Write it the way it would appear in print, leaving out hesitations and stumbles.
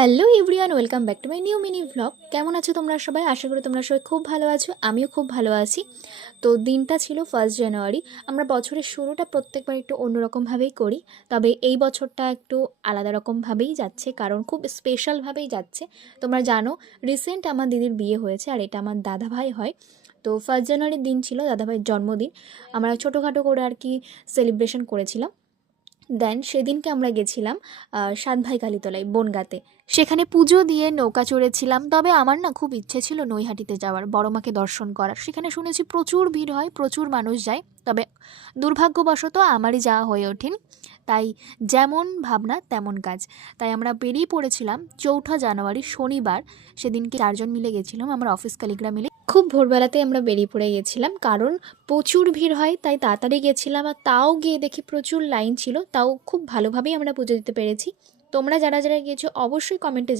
Hello everyone, welcome back to my new mini vlog. কেমন আছো তোমরা সবাই? আশা করি তোমরা সবাই খুব ভালো আছো, আমিও খুব ভালো আছি। তো দিনটা ছিল 1 জানুয়ারি। আমরা বছরের শুরুটা প্রত্যেকবার একটু অন্যরকমভাবেই করি, তবে এই বছরটা একটু আলাদা রকমভাবেই যাচ্ছে, কারণ খুব স্পেশালভাবেই যাচ্ছে। তোমরা জানো, রিসেন্ট আমার দিদির বিয়ে হয়েছে, আর এটা আমার দাদাভাই হয়। তো 1 জানুয়ারির দিন ছিল দাদাভাইয়ের জন্মদিন। আমরা ছোটোখাটো করে আর কি সেলিব্রেশন করেছিলাম। দেন সেদিনকে আমরা গেছিলাম সাতভাই কালীতলায় বনগাঁতে। সেখানে পুজো দিয়ে নৌকা চড়েছিলাম। তবে আমার না খুব ইচ্ছে ছিল নৈহাটিতে যাওয়ার, বড় মাকে দর্শন করার। সেখানে শুনেছি প্রচুর ভিড় হয়, প্রচুর মানুষ যায়। তবে দুর্ভাগ্যবশত আমারই যাওয়া হয়ে ওঠেনি। তাই যেমন ভাবনা তেমন কাজ। তাই আমরা বেরিয়ে পড়েছিলাম 4 জানুয়ারি শনিবার। সেদিনকে 4 জন মিলে গেছিলাম, আমার অফিস কালিগরা মিলে। খুব ভোরবেলাতেই আমরা বেরিয়ে পড়ে গেছিলাম, কারণ প্রচুর ভিড় হয়, তাই তাড়াতাড়ি গেছিলাম। আর তাও গিয়ে দেখি প্রচুর লাইন ছিল, তাও খুব ভালোভাবেই আমরা পুজো দিতে পেরেছি। তোমরা যারা যারা গিয়েছো অবশ্যই কমেন্টে